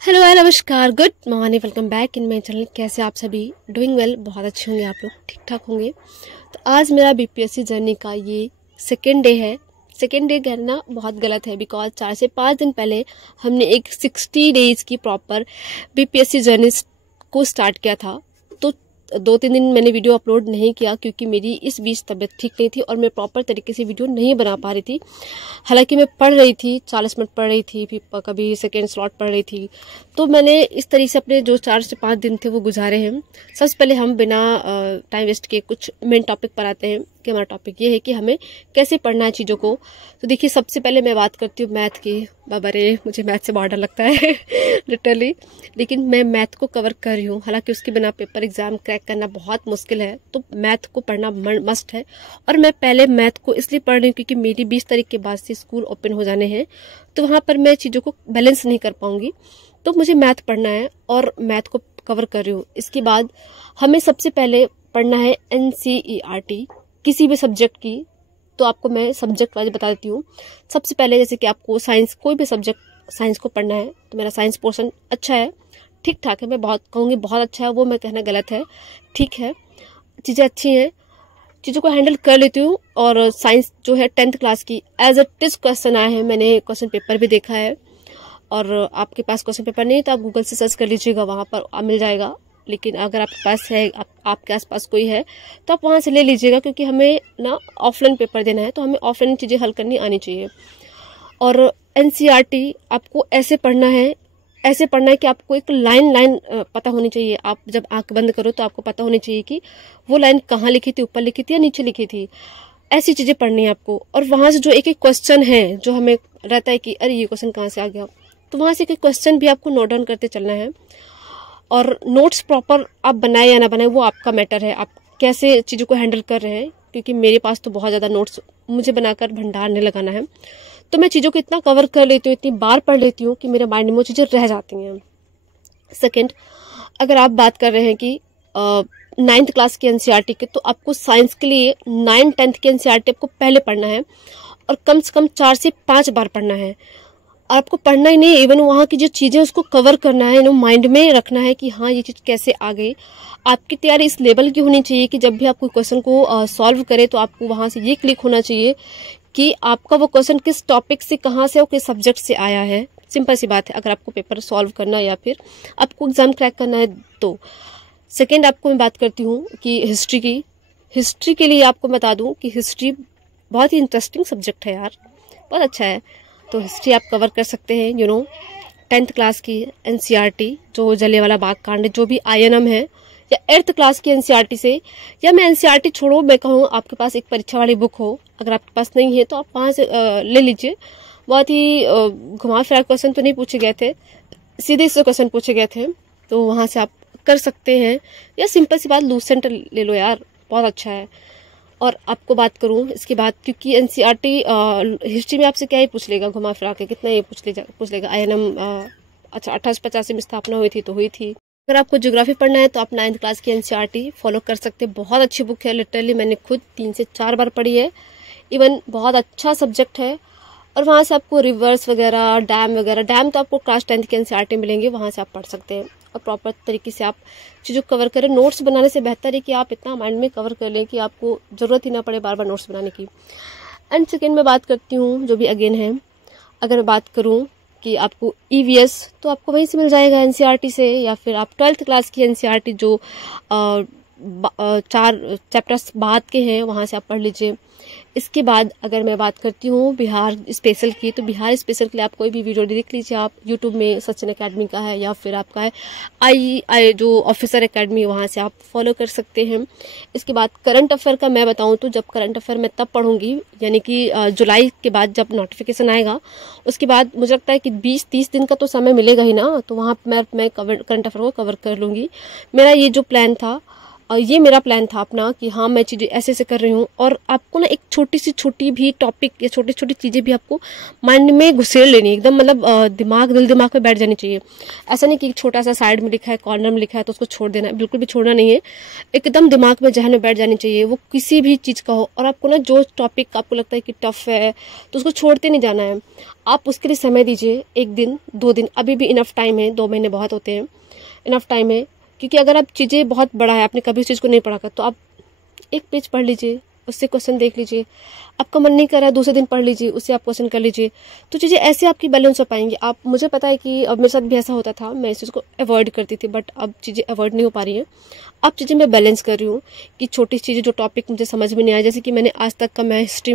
Hello नमस्कार, good morning, welcome back in my channel. कैसे आप सभी? डूइंग वेल, बहुत अच्छे होंगे आप लोग, ठीक ठाक होंगे। तो आज मेरा बीपीएससी जर्नी का ये सेकेंड डे है। सेकेंड डे कहना बहुत गलत है, बिकॉज 4 से 5 दिन पहले हमने एक 60 डेज की प्रॉपर बीपीएससी जर्नी को स्टार्ट किया था। तो 2-3 दिन मैंने वीडियो अपलोड नहीं किया क्योंकि मेरी इस बीच तबीयत ठीक नहीं थी और मैं प्रॉपर तरीके से वीडियो नहीं बना पा रही थी। हालांकि मैं पढ़ रही थी, 40 मिनट पढ़ रही थी, फिर कभी सेकेंड स्लॉट पढ़ रही थी। तो मैंने इस तरीके से अपने जो 4 से 5 दिन थे वो गुजारे हैं। सबसे पहले हम बिना टाइम वेस्ट किए कुछ मेन टॉपिक पर आते हैं कि हमारा टॉपिक ये है कि हमें कैसे पढ़ना है चीज़ों को। तो देखिए, सबसे पहले मैं बात करती हूँ मैथ की। बाबा रे, मुझे मैथ से बहुत डर लगता है लिटरली, लेकिन मैं मैथ को कवर कर रही हूँ। हालांकि उसके बिना पेपर एग्जाम क्रैक करना बहुत मुश्किल है, तो मैथ को पढ़ना मस्ट है। और मैं पहले मैथ को इसलिए पढ़ रही हूँ क्योंकि मेरी 20 तारीख के बाद से स्कूल ओपन हो जाने हैं, तो वहाँ पर मैं चीज़ों को बैलेंस नहीं कर पाऊंगी। तो मुझे मैथ पढ़ना है और मैथ को कवर कर रही हूँ। इसके बाद हमें सबसे पहले पढ़ना है NCERT किसी भी सब्जेक्ट की। तो आपको मैं सब्जेक्ट वाइज बता देती हूँ। सबसे पहले जैसे कि आपको साइंस, कोई भी सब्जेक्ट साइंस को पढ़ना है, तो मेरा साइंस पोर्शन अच्छा है, ठीक ठाक है। मैं बहुत कहूँगी बहुत अच्छा है, वो मैं कहना गलत है, ठीक है, चीज़ें अच्छी हैं, चीज़ों को हैंडल कर लेती हूँ। और साइंस जो है 10th क्लास की एज इट इज क्वेश्चन आए हैं, मैंने क्वेश्चन पेपर भी देखा है। और आपके पास क्वेश्चन पेपर नहीं है तो आप गूगल से सर्च कर लीजिएगा, वहाँ पर मिल जाएगा। लेकिन अगर आपके पास है, आपके आसपास कोई है, तो आप वहाँ से ले लीजिएगा, क्योंकि हमें ना ऑफलाइन पेपर देना है, तो हमें ऑफलाइन चीज़ें हल करनी आनी चाहिए। और NCERT आपको ऐसे पढ़ना है, ऐसे पढ़ना है कि आपको एक लाइन पता होनी चाहिए। आप जब आंख बंद करो तो आपको पता होनी चाहिए कि वो लाइन कहाँ लिखी थी, ऊपर लिखी थी या नीचे लिखी थी। ऐसी चीज़ें पढ़नी है आपको। और वहाँ से जो एक एक क्वेश्चन है, जो हमें रहता है कि अरे ये क्वेश्चन कहाँ से आ गया, तो वहाँ से एक एक क्वेश्चन भी आपको नोट डाउन करते चलना है। और नोट्स प्रॉपर आप बनाए या ना बनाए वो आपका मैटर है, आप कैसे चीज़ों को हैंडल कर रहे हैं। क्योंकि मेरे पास तो बहुत ज़्यादा नोट्स मुझे बनाकर भंडार नहीं लगाना है, तो मैं चीज़ों को इतना कवर कर लेती हूँ, इतनी बार पढ़ लेती हूँ कि मेरे माइंड में वो चीज़ें रह जाती हैं। सेकेंड, अगर आप बात कर रहे हैं कि 9th क्लास की NCERT के, तो आपको साइंस के लिए 9-10th की NCERT आपको पहले पढ़ना है और कम से कम 4 से 5 बार पढ़ना है। और आपको पढ़ना ही नहीं, इवन वहाँ की जो चीज़ें उसको कवर करना है, माइंड में रखना है कि हाँ ये चीज़ कैसे आ गई। आपकी तैयारी इस लेवल की होनी चाहिए कि जब भी आप कोई क्वेश्चन को सॉल्व करें तो आपको वहाँ से ये क्लिक होना चाहिए कि आपका वो क्वेश्चन किस टॉपिक से, कहाँ से और किस सब्जेक्ट से आया है। सिंपल सी बात है, अगर आपको पेपर सॉल्व करना है या फिर आपको एग्जाम क्रैक करना है तो। सेकेंड, आपको मैं बात करती हूँ कि हिस्ट्री की। हिस्ट्री के लिए आपको बता दूँ कि हिस्ट्री बहुत ही इंटरेस्टिंग सब्जेक्ट है यार, बहुत अच्छा है। तो हिस्ट्री आप कवर कर सकते हैं। 10th क्लास की NCERT, जो जलियांवाला बाग कांड, जो भी INM है, या 8th क्लास की NCERT से, या मैं NCERT छोड़ो, मैं कहूँ आपके पास एक परीक्षा वाली बुक हो, अगर आपके पास नहीं है तो आप वहाँ से ले लीजिए। बहुत ही घुमा फिरा क्वेश्चन तो नहीं पूछे गए थे, सीधे से क्वेश्चन पूछे गए थे, तो वहाँ से आप कर सकते हैं। या सिंपल सी बात, लूसेंट ले लो यार, बहुत अच्छा है। और आपको बात करूं इसके बाद, क्योंकि NCERT हिस्ट्री में आपसे क्या ही पूछ लेगा घुमा फिरा के, कितना ही पूछ लेगा। INM अच्छा 1885 में स्थापना हुई थी तो हुई थी। अगर आपको ज्योग्राफी पढ़ना है तो आप 9th क्लास की NCERT फॉलो कर सकते हैं। बहुत अच्छी बुक है, लिटरली मैंने खुद 3 से 4 बार पढ़ी है। इवन बहुत अच्छा सब्जेक्ट है। और वहाँ से आपको रिवर्स वगैरह, डैम तो आपको क्लास 10th के NCERT मिलेंगे, वहाँ से आप पढ़ सकते हैं। और प्रॉपर तरीके से आप चीज़ों को कवर करें। नोट्स बनाने से बेहतर है कि आप इतना माइंड में कवर कर लें कि आपको ज़रूरत ही ना पड़े बार बार नोट्स बनाने की। एंड सेकेंड में बात करती हूँ जो भी अगेन है, अगर मैं बात करूँ कि आपको EVS, तो आपको वहीं से मिल जाएगा NCERT से, या फिर आप 12th क्लास की NCERT जो 4 चैप्टर्स बाद के हैं, वहाँ से आप पढ़ लीजिए। इसके बाद अगर मैं बात करती हूँ बिहार स्पेशल की, तो बिहार स्पेशल के लिए आप कोई भी वीडियो देख लीजिए। आप यूट्यूब में सचिन एकेडमी का है, या फिर आपका है आई जो ऑफिसर एकेडमी, वहाँ से आप फॉलो कर सकते हैं। इसके बाद करंट अफेयर का मैं बताऊँ तो, जब करंट अफेयर मैं तब पढ़ूंगी, यानी कि जुलाई के बाद जब नोटिफिकेशन आएगा, उसके बाद मुझे लगता है कि 20-30 दिन का तो समय मिलेगा ही ना, तो वहाँ मैं करंट अफेयर को कवर कर लूँगी। मेरा ये जो प्लान था ये मेरा प्लान था अपना कि हाँ मैं चीज़ें ऐसे ऐसे कर रही हूँ, और आपको ना एक छोटी भी टॉपिक या छोटी छोटी चीज़ें भी आपको माइंड में घुसेड़ लेनी, एकदम मतलब दिल दिमाग में बैठ जानी चाहिए। ऐसा नहीं कि छोटा सा साइड में लिखा है, कॉर्नर में लिखा है तो उसको छोड़ देना है, बिल्कुल भी छोड़ना नहीं है। एकदम दिमाग में, जहन में बैठ जानी चाहिए, वो किसी भी चीज़ का हो। और आपको ना जो टॉपिक आपको लगता है कि टफ है तो उसको छोड़ते नहीं जाना है। आप उसके लिए समय दीजिए, 1 दिन 2 दिन, अभी भी इनफ टाइम है, 2 महीने बहुत होते हैं, इनफ टाइम है। क्योंकि अगर आप चीज़ें बहुत बड़ा है, आपने कभी उस चीज़ को नहीं पढ़ा कर, तो आप एक पेज पढ़ लीजिए, उससे क्वेश्चन देख लीजिए। आपका मन नहीं कर रहा है, दूसरे दिन पढ़ लीजिए, उससे आप क्वेश्चन कर लीजिए। तो चीज़ें ऐसे आपकी बैलेंस हो पाएंगी। आप, मुझे पता है कि अब मेरे साथ भी ऐसा होता था, मैं इस चीज़ को अवॉइड करती थी, बट अब चीज़ें अवॉइड नहीं हो पा रही हैं। अब चीज़ें मैं बैलेंस कर रही हूँ कि छोटी चीज़ें, जो टॉपिक मुझे समझ में नहीं आया, जैसे कि मैंने आज तक का मैं हिस्ट्री